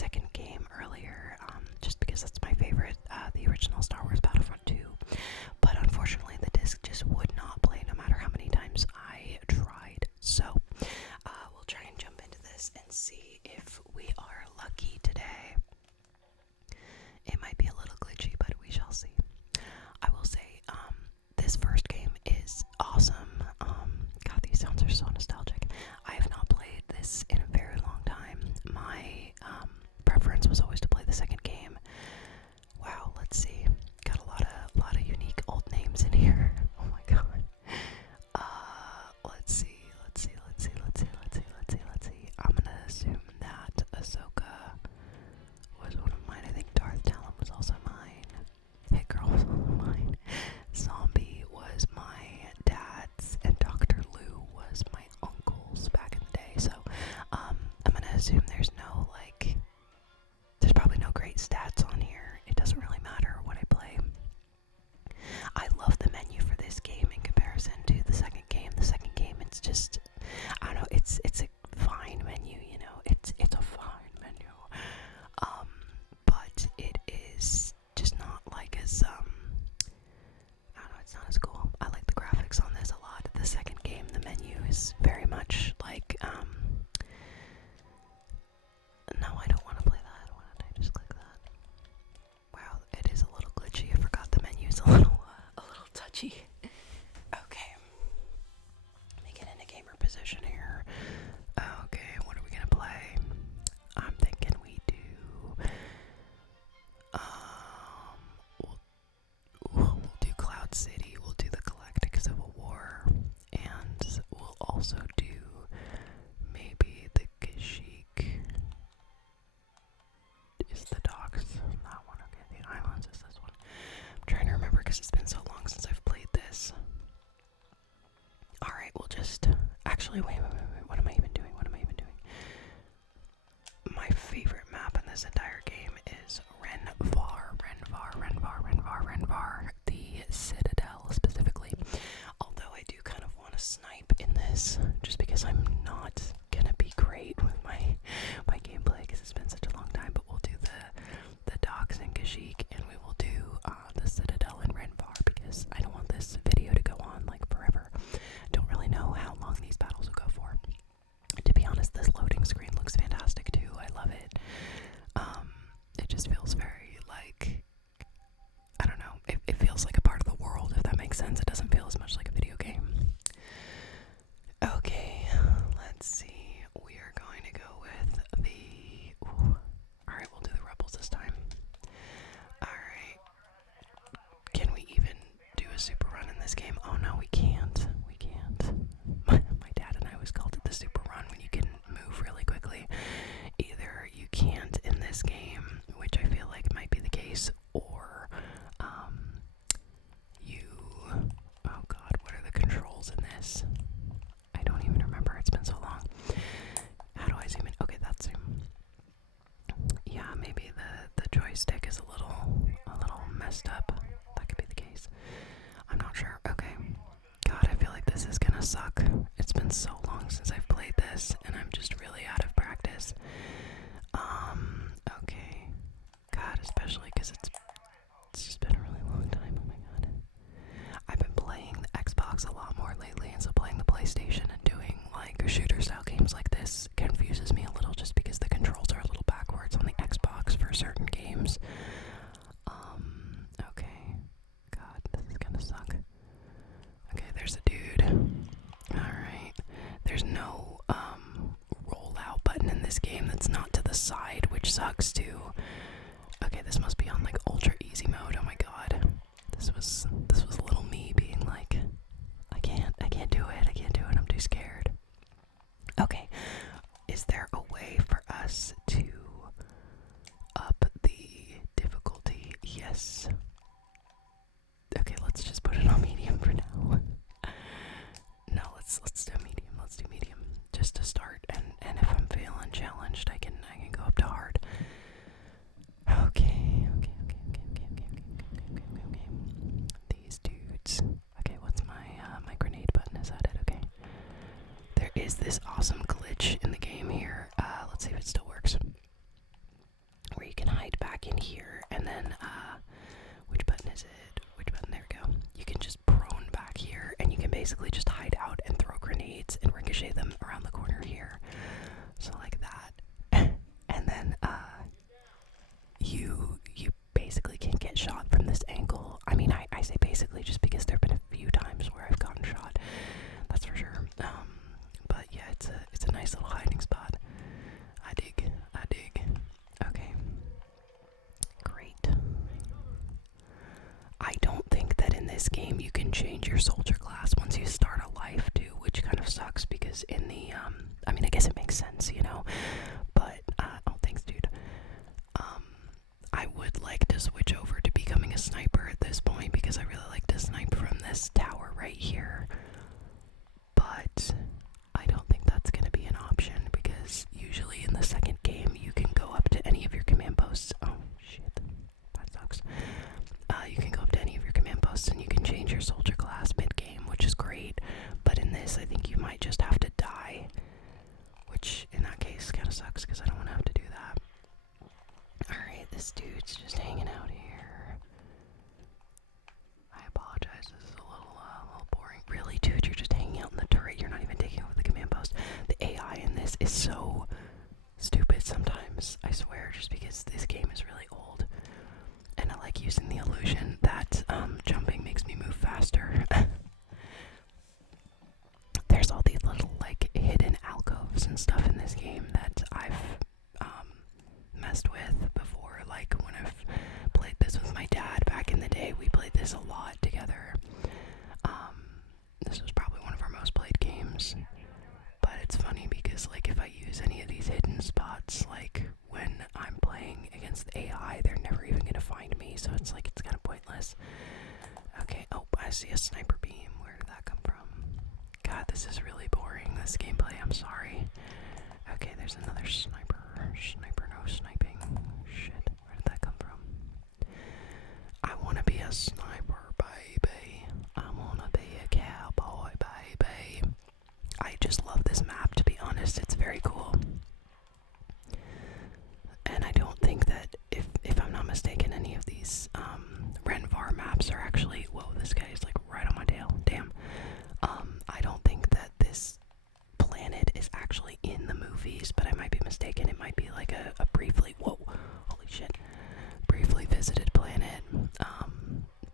second game earlier, just because that's my favorite, the original Star Wars Battlefront 2. But unfortunately, the disc just would not play no matter how many times I tried. So, we'll try and jump into this and see if we are lucky today. It might be a little glitchy, but we shall see. I will say, this first game is awesome. God, these sounds are so nostalgic. I have not played this in a very long time. My preference was always to play the second game. Wow, let's see. Got a lot of unique old names in here. Oh my god. Let's see. I'm gonna assume that Ahsoka was one of mine. I think Darth Talon was also mine. Hit Girl was also mine. Zombie was my dad's, and Dr. Lou was my uncle's back in the day. So, I'm gonna assume there's probably no great stats on here. It doesn't really matter what I play. I love the menu for this game in comparison to the second game. The second game, it's just, I don't know, it's a fine menu, you know, it's a fine menu. But it is just not like as, I don't know, it's not as cool. I like the graphics on this a lot. The second game, the menu is very much like, no, I don't want to play that. Why don't I just click that? Wow, it is a little glitchy. I forgot the menu's a little touchy. Okay. Let me get in a gamer position here. Okay, what are we gonna play? I'm thinking we do, we'll do Cloud City, we'll do the Galactic Civil War, and we'll also do maybe the Kashyyyk. Is the docks that one? Okay, the islands is this one. I'm trying to remember because it's been so long since I've played this. Alright, we'll just, actually, wait, what am I even doing? My favorite map in this entire game is Rhen Var, the Citadel specifically. Although I do kind of want to snipe in this, just because I'm not gonna be great with my gameplay because it's been such a long time. But we'll do the docks in Kashyyyk, and we will do the Citadel in Rhen Var because I don't want this video to go on like forever. Don't really know how long these battles will go for. To be honest, this loading screen looks fantastic too. I love it. It just feels very like, I don't know, it feels like a part of the world, if that makes sense. It doesn't feel as much like a video game. Okay, let's see. We are going to go with the, alright, we'll do the Rebels this time. Alright. Can we even do a super run in this game? Oh no, we can't. My dad and I always called it the super run when you can move really quickly. Either you can't in this game, which I feel like might be the case, or oh god, what are the controls in this? I don't even remember, it's been so long. How do I zoom in? Okay, that's zoom. Yeah, maybe the joystick is a little messed up. That could be the case. I'm not sure. Okay. God, I feel like this is gonna suck. It's been so long since I've played this, and I'm just really out of practice. Okay. God, especially because it's just been a really long time. Oh my god. I've been playing the Xbox a lot more lately, and so playing the PlayStation and doing like shooter style games like this confuses me a little just because the controls are a little backwards on the Xbox for certain games. Okay. God, this is gonna suck. Okay, there's a dude. Alright. There's no rollout button in this game that's not to the side, which sucks too. Okay, this must be on like ultra easy mode. Oh my god. This was little me being like, I can't do it, I'm too scared. Okay. Is there a way for us to up the difficulty? Yes. Okay, let's just put it on medium for now. No, let's do medium, just to start. And if I'm feeling challenged, I can go up to hard. you basically can't get shot from this angle. I mean, I say basically just because there have been a few times where I've gotten shot. That's for sure. But yeah, it's a nice little hiding spot. I dig. Okay. Great. I don't think that in this game you can change your soldier class once you start a life too, which kind of sucks because in the I mean, I guess it makes sense, you know, but oh, thanks, dude. I would like to switch over to becoming a sniper at this point because I really like to snipe from this tower right here. But I don't think that's going to be an option because usually in the second game you can go up to any of your command posts. Oh shit, that sucks. You can go up to any of your command posts and you can change your soldier class mid-game, which is great. But in this, I think you might just have to die, which in that case kind of sucks because I don't want to have to do that. Alright, this dude's just hanging out here. I apologize, this is a little boring. Really, dude, you're just hanging out in the turret, you're not even taking over the command post. The AI in this is so stupid sometimes, I swear, just because this game is really old. And I like using the illusion that jumping makes me move faster. There's all these little, like, hidden alcoves and stuff in this game that I've messed with before. Like, when I've played this with my dad back in the day, we played this a lot together. This was probably one of our most played games. But it's funny because, like, if I use any of these hidden spots, like, when I'm playing against the AI, they're never even gonna find me, so it's like, it's kind of pointless. Okay, oh, I see a sniper beam. Where did that come from? God, this is really boring, this gameplay, I'm sorry. Okay, there's another sniper. Sniper, no sniping. Shit, where did that come from? I wanna be a sniper, baby. I wanna be a cowboy, baby. I just love this map, to be honest, it's very cool. And I don't think that, if I'm not mistaken, any of these Rhen Var maps are actually, whoa, this guy is like right on my tail, damn. I don't think that this planet is actually in the movies, but I might be mistaken. It might be like a briefly, whoa, holy shit, briefly visited planet,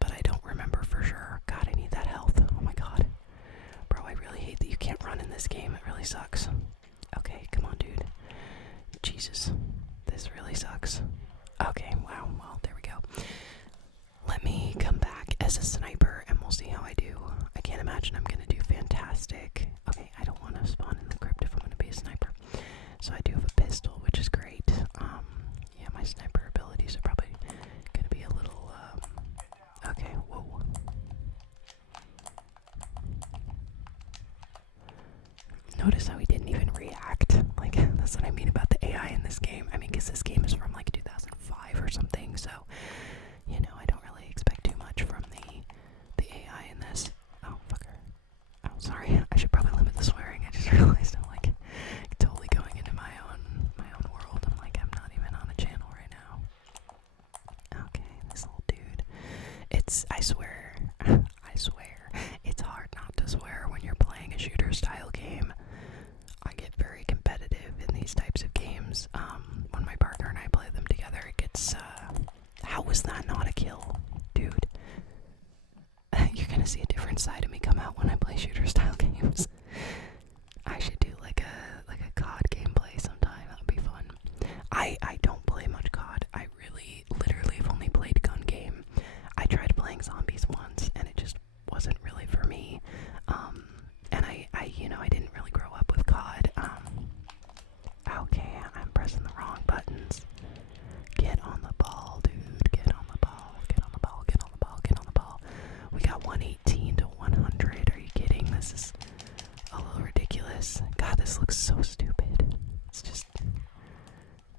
but I don't remember for sure. God, I need that health, oh my god. Bro, I really hate that you can't run in this game, it really sucks. Okay, come on, dude. Jesus, this really sucks. Okay, wow, well, there we go. Let me come back as a sniper and we'll see how I do. I can't imagine I'm gonna do fantastic. Okay, I don't want to spawn in the crypt if I'm gonna be a sniper. So I do have a pistol, which is great. Yeah, my sniper abilities are probably gonna be a little, okay, whoa. Notice how he didn't even react. Like, that's what I mean about the AI in this game. I mean, because this game is from like 2005 or something, so, you know, I don't really expect too much from the AI in this. Oh, fucker. Oh, sorry. I should probably limit the swearing. I just realized I'm like totally going into my own world. I'm like, I'm not even on a channel right now. Okay, this little dude. I swear, it's hard not to swear when you're playing a shooter style game. I get very competitive in these types of games. When my partner and I play them together, it gets, how was that not a kill? Dude. You're gonna see a different side of me come out when I play shooter style games. I should do like a COD gameplay sometime, that would be fun. I don't play much COD. I really, literally have only played gun game. I tried playing zombies once, and it just wasn't really for me. And I didn't really grow up with COD. Okay, I'm pressing the wrong buttons. Get on the ball, dude. Get on the ball. Get on the ball. Get on the ball. Get on the ball. We got 118 to 100. Are you kidding? This is a little ridiculous. God, this looks so stupid. It's just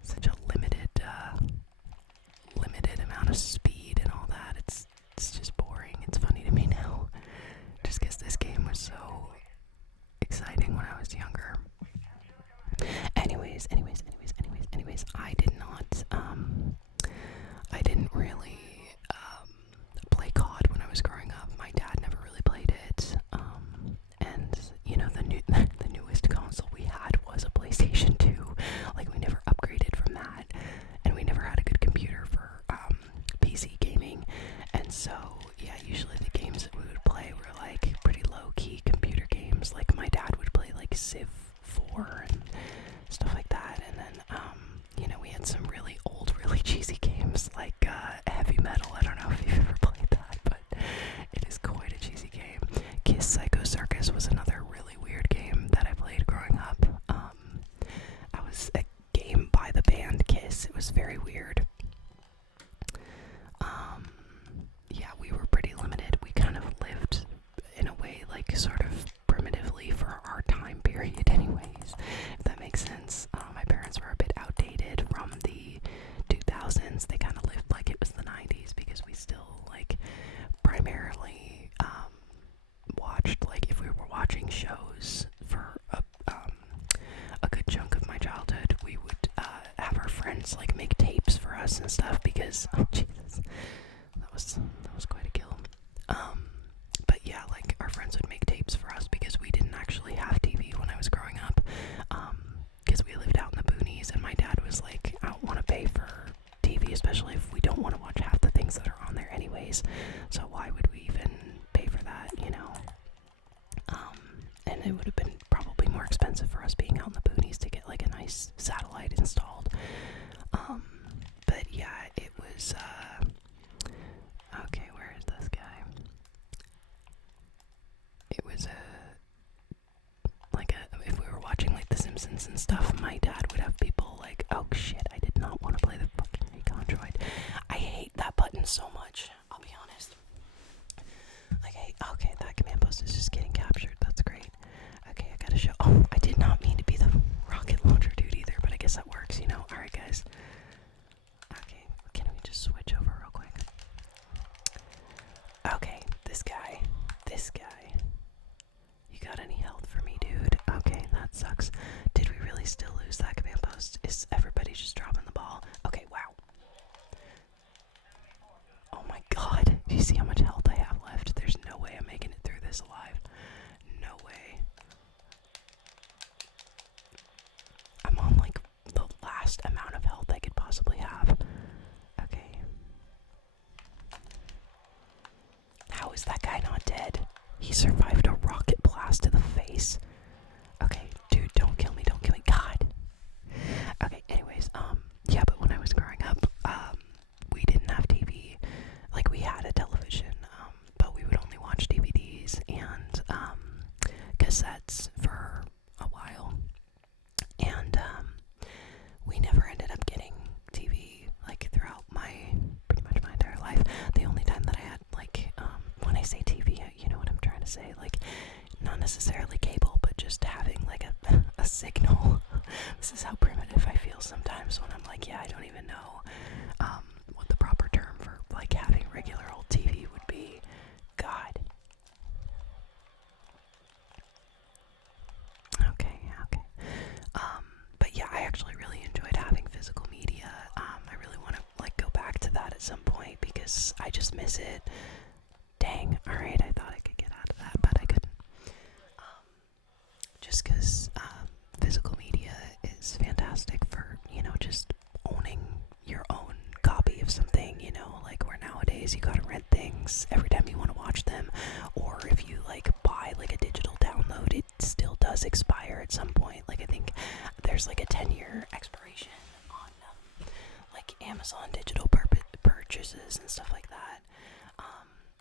such a limited amount of speed and all that. It's just boring. It's funny to me now, just because this game was so exciting when I was younger. Anyways, I didn't really play COD when I was growing up. My dad never really played it. And you know, the newest console we had was a PlayStation 2. Like, we never upgraded from that, and we never had a good computer was very weird. Yeah, we were pretty limited. We kind of lived in a way, like, sort of primitively for our time period anyways, if that makes sense. My parents were a bit outdated from the 2000s. They kind of lived like it was the 90s because we still, like, primarily watched, like, if we were watching shows for a good chunk of my childhood, we would have our friends, like, make tapes for us and stuff because, oh Jesus, that was quite a kill. But yeah, like, our friends would make tapes for us because we didn't actually have TV when I was growing up, because we lived out in the boonies, and my dad was like, I don't want to pay for TV, especially if we don't want to watch half the things that are on there anyways, so why would we even pay for that, you know? And it would have been probably more expensive for us being out in the boonies to get, like, a nice satellite installed. But yeah, it was, okay, where is this guy? It was if we were watching, like, The Simpsons and stuff, my dad would have people like, oh shit, I did not want to play the fucking recon droid. I hate that button so much, I'll be honest. Like, okay, that command post is just getting captured, that's great. Okay, I gotta show, oh, I did not mean to be the rocket launcher dude either, but I guess that works, you know. Alright guys. Okay, can we just switch over real quick? Okay, this guy. You got any health for me, dude? Okay, that sucks. Did we really still lose that command post? Is everybody just dropping the ball? Okay, wow. Oh my god, do you see how much health I have left? There's no way I'm making it through this alive. No way. I'm on, like, the last amount of health I could possibly have. Okay. How is that guy not dead? He survived a rocket blast to the face. Okay, dude, don't kill me, God. Okay, anyways, yeah, but when I was growing up, we didn't have TV. Like, we had a television, but we would only watch DVDs and, cassettes for a while. And, we never ended up getting TV, like, throughout pretty much my entire life. The only time that I had, like, when I say TV, you know what I'm trying to say, like, not necessarily cable, but just having, like, a signal. This is how primitive I feel sometimes when I'm like, yeah, I don't even know, what the proper term for, like, having regular old TV would be. God. Okay. But yeah, I actually really enjoyed having physical media. I really want to, like, go back to that at some point because I just miss it. Dang, alright, I thought I could get out of that, but I couldn't. Just because, physical media is fantastic for, you know, just owning your own copy of something, you know, like, where nowadays you gotta rent things every time you want to watch them, or if you, like, buy, like, a digital download, it still does expire at some point. Like, I think there's, like, a 10-year expiration on, like, Amazon digital purchases and stuff like that.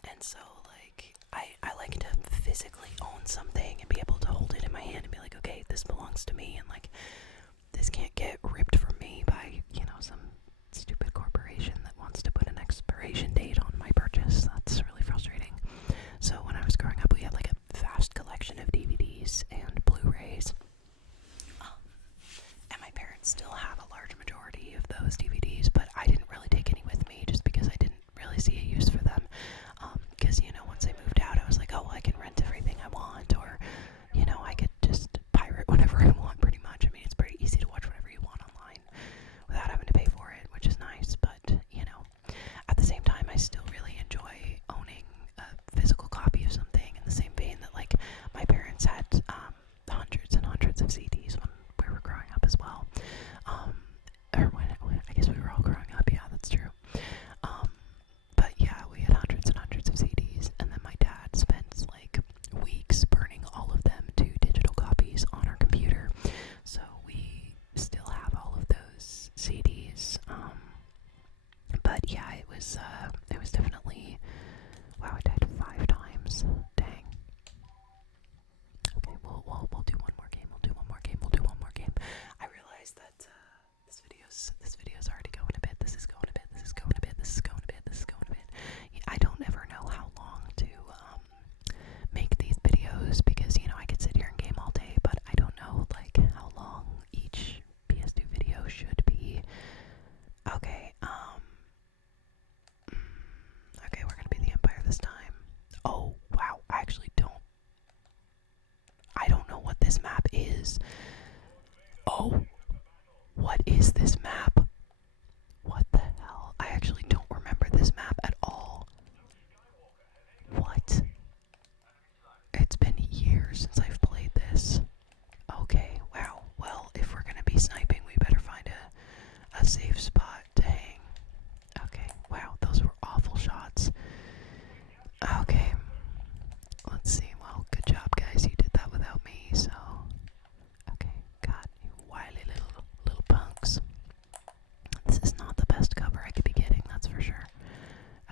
And so, like, I like to physically own something and be able to hold it in my hand and be like, okay, this belongs to me, and, like, this can't get ripped from me by, you know, some stupid corporation that wants to put an expiration date on my purchase. That's really frustrating. So when I was growing up, we had, like, a vast collection of DVDs and Blu-rays. And my parents still have a large majority of those DVDs, but I didn't really take any with me just because I didn't really see a use for them. Because, you know, once I moved out, I was like, oh, I can rent everything I want, or, you know, I could just pirate whatever I want, pretty much. I mean, it's pretty easy to watch whatever you want online without having to pay for it, which is nice, but, you know, at the same time, I still really enjoy owning a physical copy of something, in the same vein that, like, my parents had, hundreds and hundreds of CDs when we were growing up as well. Or when I guess we were all growing up, yeah, that's true. But yeah, we had hundreds and hundreds of CDs, and then my dad spent, like, weeks burning all of them to digital copies on our computer. So we still have all of those CDs. But yeah, it was definitely, wow, I died 5 times. Dang. Okay, we'll do one more game. I realized that this video's already Oh, what is this map? What the hell? I actually don't remember this map at all. What? It's been years since I've played this. Okay, wow. Well, if we're gonna be sniping, we better find a safe spot to hang. Okay, wow, those were awful shots. Okay, let's see. Well, good job, guys. You did that without me, so. Okay, God, you wily little punks. This is not the best cover I could be getting, that's for sure.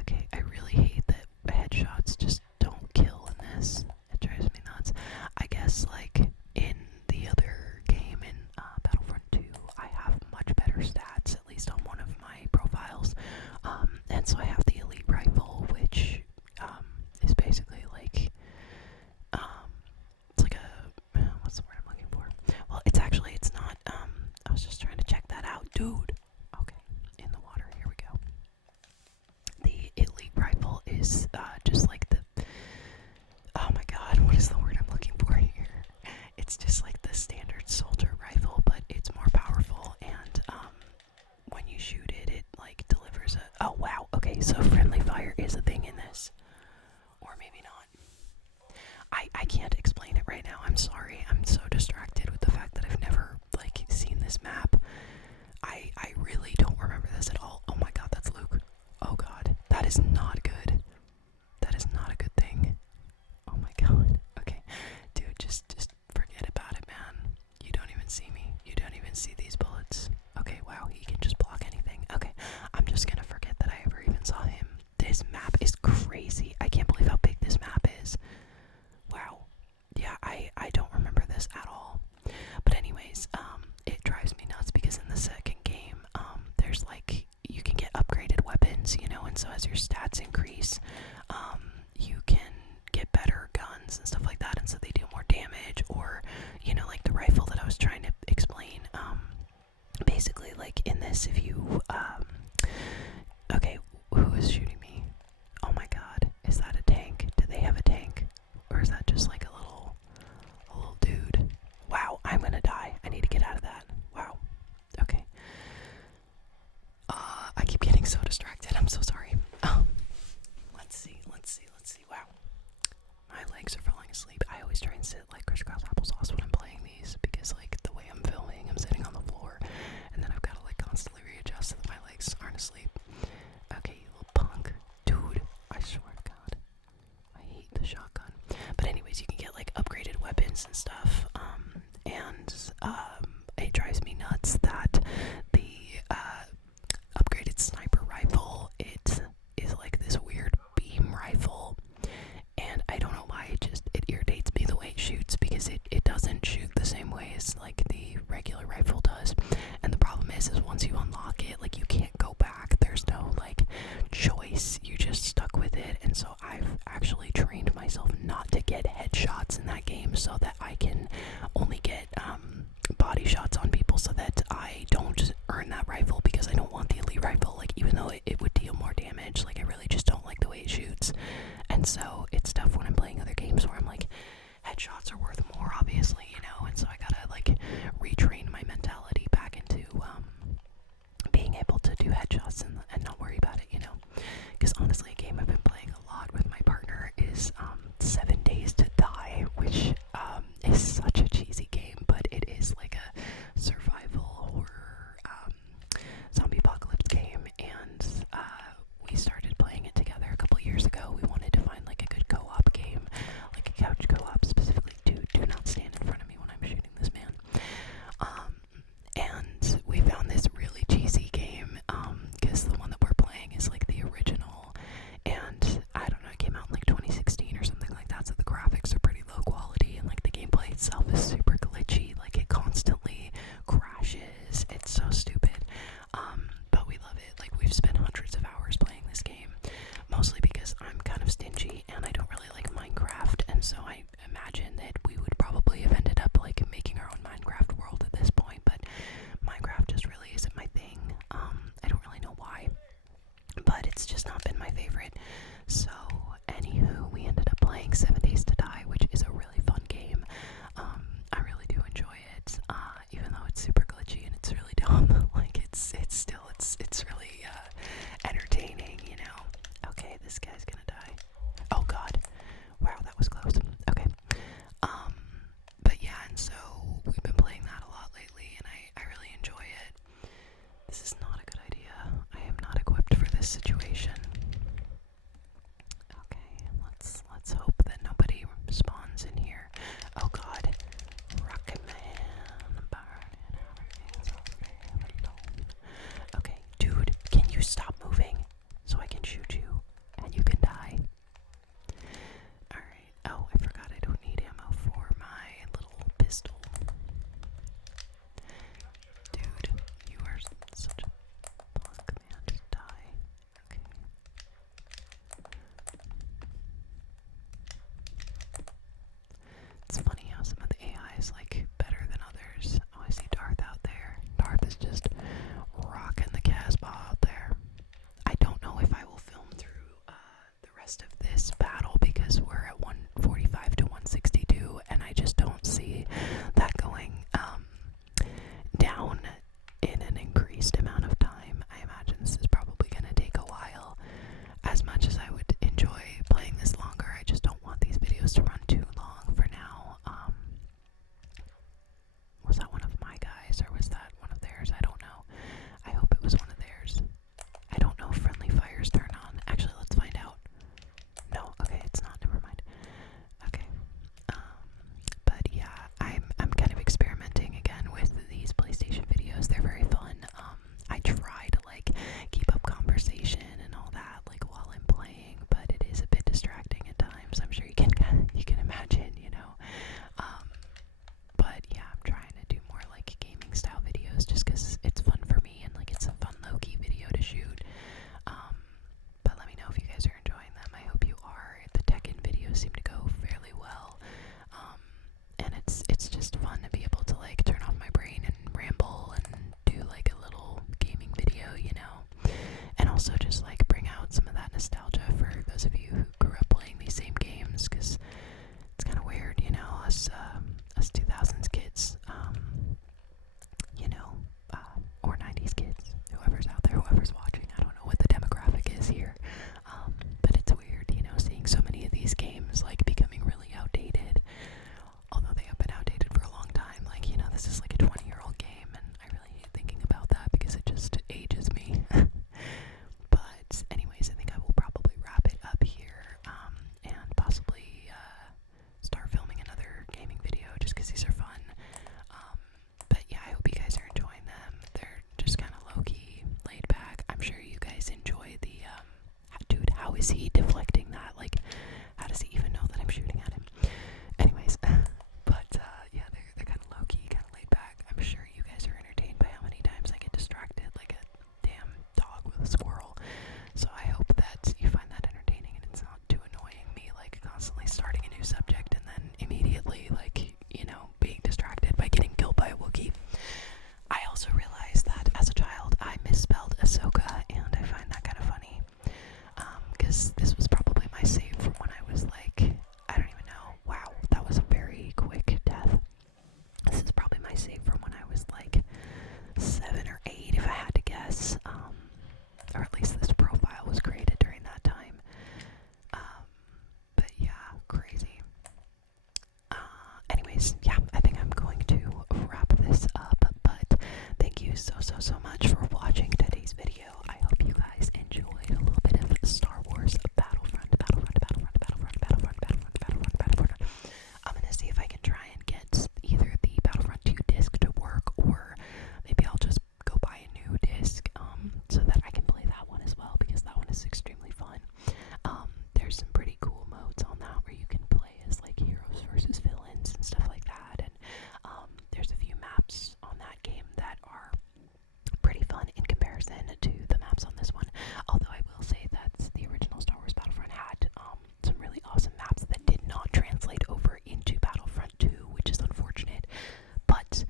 Okay, I really hate that headshots just don't kill in this. It drives me nuts. I guess, like, in the other game, in Battlefront 2, I have much better stats, at least on one of my profiles. And so I have the elite rifle, which is basically like, it's like a, what's the word I'm looking for? Well, it's not, I was just trying to check that out, dude. Okay, in the water, here we go. The elite rifle is just like the, oh my god, what is the word I'm looking for here? It's just like the standard soldier rifle, but it's more powerful, and when you shoot it, it like delivers a, oh wow, okay, so friendly fire is a thing in this. Or maybe not. I can't explain it right now, I'm sorry. I'm so distracted with the fact that I've never, like, seen this map. I really don't remember this at all. Oh my god, that's Luke. Oh god, that is not good. That is not a good thing. Oh my god. Okay, dude, just forget about it, man. You don't even see me. You don't even see these bullets. Okay, wow, he can just block anything. Okay, I'm just gonna forget that I ever even saw him. This map is crazy. I can't believe how big this map is. Wow. Yeah, I don't remember this at all. But anyways, it drives me nuts because in the second game, there's like, you can get upgraded weapons, you know, and so as your stats increase, you can get better guns and stuff like that, and so they do more damage, or, you know, like the rifle that I was trying to explain, basically, like, in this, if you, okay, who is shooting me? Oh my god, is that a tank? Do they have a tank? Or is that just like a little dude? Wow, I'm gonna die. I need to get out of that. Wow. Okay. I keep getting so distracted. I'm so sorry. Let's see. Wow. My legs are falling asleep. I always try and sit like crisscross applesauce when I'm playing these because, like, the way I'm filming, I'm sitting on the floor, and then I've got to, like, constantly readjust so that my legs aren't asleep. Okay, you little punk. Dude, I swear to God. I hate the shotgun. But anyways, you can get, like, upgraded weapons and stuff, and it drives me nuts that the upgraded sniper rifle, it is like this weird beam rifle, and I don't know why, it irritates me the way it shoots, because it doesn't shoot the same way as, like, the regular rifle does. And the problem is once you unlock it, like, you can't go back. There's no, like, choice. You're just stuck with it. And so I've actually trained myself not to get headshots in that game so that I can only get body shots on people, so that I don't earn that rifle, because I don't want the elite rifle, like, even though it would deal more damage. Like, I really just don't like the way it shoots. And so it's tough when I'm playing other games where I'm like, headshots are worth more, obviously, you know, and so I gotta, like, retrain my mentality back into being able to do headshots and not worry about it, you know. Because honestly, a game I've been playing a lot with my partner is 7 Days to Die, which is such a cheesy game, but it is like a survival horror zombie apocalypse game, and we started playing it together a couple years ago. We wanted to find, like, a good co-op game, like a couch co-op specifically. Do not stand in front of me when I'm shooting this man. And we found this really cheesy game, because the one that we're playing is, like, the original, and I don't know, it came out in, like, 2016 or something like that, so the graphics are pretty low quality, and, like, the gameplay itself is super glitchy. Like, it constantly crashes. It's so stupid. But we love it. Like, we've spent hundreds of hours playing this game, mostly because I'm kind of stingy and I don't really like Minecraft, and so I imagine that we would probably have ended up, like, making our own Minecraft world at this point, but Minecraft just really isn't my thing. I don't really know why, but it's just not been my favorite. So, anywho, we ended up playing 7 Days to Die, which is a really fun game. I really do enjoy it, even though it's super it's really entertaining, you know. Okay, this guy's gonna die. Oh God! Wow, that was close. Okay. But yeah, and so we've been playing that a lot lately, and I really enjoy it. This is not a good idea. I am not equipped for this situation. Okay, let's hope that nobody spawns in here. Oh God, Rocket Man, burning everything's alone. Okay, dude, can you stop moving so I can shoot you and you can die? Alright. Oh, I forgot I don't need ammo for my little pistol. Dude, you are such a punk, man. Just die. Okay. It's funny how some of the AI is like better than others. Oh, I see Darth out there. Darth is just rocking the Casbah out there. I don't know if I will film through the rest of this battle because we're at 145 to 162, and I just don't see that going down in an increased amount of time. I imagine this is probably going to take a while. As much as I would enjoy playing this longer, I just don't want these videos to run too long for now. Was that one of my guys or was that one of theirs? I don't know. I hope it was one of theirs. I don't know if friendly fires turn on. Actually, let's find out. No, okay, it's not. Never mind. Okay. But yeah, I'm kind of experimenting again with these PlayStation videos. They're very fun. I try to like keep up conversation and all that like while I'm playing, but it is a bit distracting at times. I'm sure you can imagine, you know. But yeah, I'm trying to do more like gaming style videos just because it's fun for me and like it's a fun low-key video to shoot. But let me know if you guys are enjoying them. I hope you are. The Tekken videos seem to go fairly well. And it's just fun to be able to like turn off my brain and ramble and do like a little gaming video, you know. And also just like bring out some of that nostalgia for those of you who grew up playing these same games, because it's kind of weird, you know, us 2000s kids, you know, or 90s kids, whoever's out there, whoever's watching. I don't know what the demographic is here, but it's weird, you know, seeing so many of these games like becoming really outdated, although they have been outdated for a long time. Like, you know, this is like a 20-year-old game, and I really hate thinking about that because it just ages me. But anyways, I think I will probably wrap it up here, and possibly start filming another gaming video just because these are fun. But yeah, I hope you guys are enjoying them. They're just kind of low-key, laid back. I'm sure you guys enjoy the, dude, how is he deflecting that? Like, how does he even know that I'm shooting at him? Anyways, but yeah, they're kind of low-key, kind of laid back. I'm sure you guys are entertained by how many times I get distracted like a damn dog with a squirrel. So I hope that you find that entertaining and it's not too annoying, me like constantly starting a new subject and then immediately like, you know, being distracted by getting killed by a Wookiee. I also realized that as a child I misspelled Ahsoka, and I find that kind of funny, because this was probably my save from when I was like, I don't even know. Wow, that was a very quick death. This is probably my save from when I was like 7 or 8 if I had to guess, or at least this profile was created during that time. But yeah, crazy. Anyways, yeah, I think I'm going to wrap this up, but thank you so much for watching today's video. I hope you guys enjoyed a little bit of Star Wars Battlefront. I'm gonna see if I can try and get either the Battlefront 2 disc to work, or maybe I'll just go buy a new disc, so that I can play that one as well, because that one is extremely fun. There's some pretty cool modes on that where you can play as like heroes versus villains and stuff like that, and there's a few maps on that game that are pretty fun in comparison to the maps on this one. Although I will say that the original Star Wars Battlefront had some really awesome maps that did not translate over into Battlefront 2, which is unfortunate. But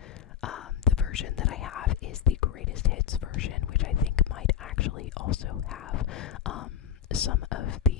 the version that I have is the greatest hits version, which I think might actually also have some of the